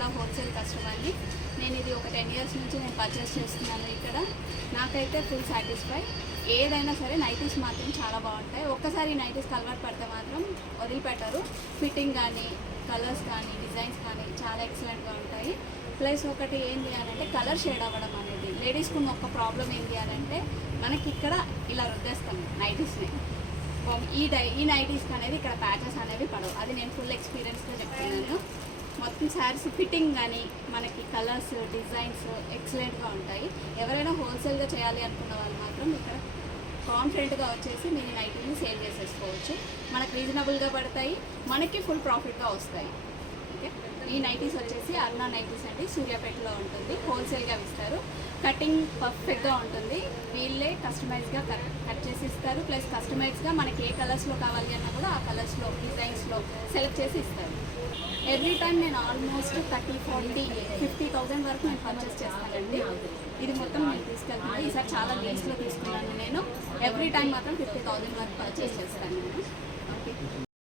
ఇక్కడ హోల్సేల్ కస్టమర్ని. నేను ఇది ఒక 10 years నుంచి నేను పర్చేస్ చేస్తున్నాను ఇక్కడ. నాకైతే ఫుల్ సాటిస్ఫై. ఏదైనా సరే నైటీస్ మాత్రం చాలా బాగుంటాయి. ఒక్కసారి నైటీస్కి అలవాటు పడితే మాత్రం వదిలిపెట్టరు. ఫిట్టింగ్ కానీ, కలర్స్ కానీ, డిజైన్స్ కానీ చాలా ఎక్సలెంట్గా ఉంటాయి. ప్లస్ ఒకటి ఏంటి అని అంటే కలర్ షేడ్ అవ్వడం అనేది. లేడీస్కి ఉన్న ఒక ప్రాబ్లం ఏంటి అని అంటే మనకి ఇక్కడ ఇలా రుద్దేస్తాం నైటీస్ని. ఈ నైటీస్కి అనేది ఇక్కడ ప్యాచెస్ అనేవి పడవు. అది నేను ఫుల్ ఎక్స్పీరియన్స్గా చెప్తున్నాను. మొత్తం శారీస్ ఫిట్టింగ్ కానీ మనకి కలర్స్, డిజైన్స్ ఎక్సలెంట్గా ఉంటాయి. ఎవరైనా హోల్సేల్గా చేయాలి అనుకున్న వాళ్ళు మాత్రం ఇక్కడ కాన్ఫిడెంట్గా వచ్చేసి మీరు నైటీని సేల్ చేసేసుకోవచ్చు. మనకు రీజనబుల్గా పడతాయి, మనకి ఫుల్ ప్రాఫిట్గా వస్తాయి. ఓకే, ఈ నైటీస్ వచ్చేసి అరుణ నైటీస్ అండి, సూర్యాపేటలో ఉంటుంది. హోల్సేల్గా ఇస్తారు. కటింగ్ పర్ఫెక్ట్గా ఉంటుంది. వీళ్ళే కస్టమైజ్గా కట్ చేసి ఇస్తారు. ప్లస్ కస్టమైజ్గా మనకి ఏ కలర్స్లో కావాలి అన్నా కూడా ఆ కలర్స్లో, డిజైన్స్లో సెలెక్ట్ చేసి ఇస్తారు. ఎవ్రీ టైం నేను ఆల్మోస్ట్ 30, 40, 50,000 వరకు నేను పర్చేస్ చేస్తానండి. ఇది మొత్తం నేను తీసుకెళ్తాను. ఈసారి చాలా లీస్లో తీసుకున్నాను నేను. ఎవ్రీ టైం మాత్రం 50,000 వరకు పర్చేస్ చేస్తాను నేను. ఓకే.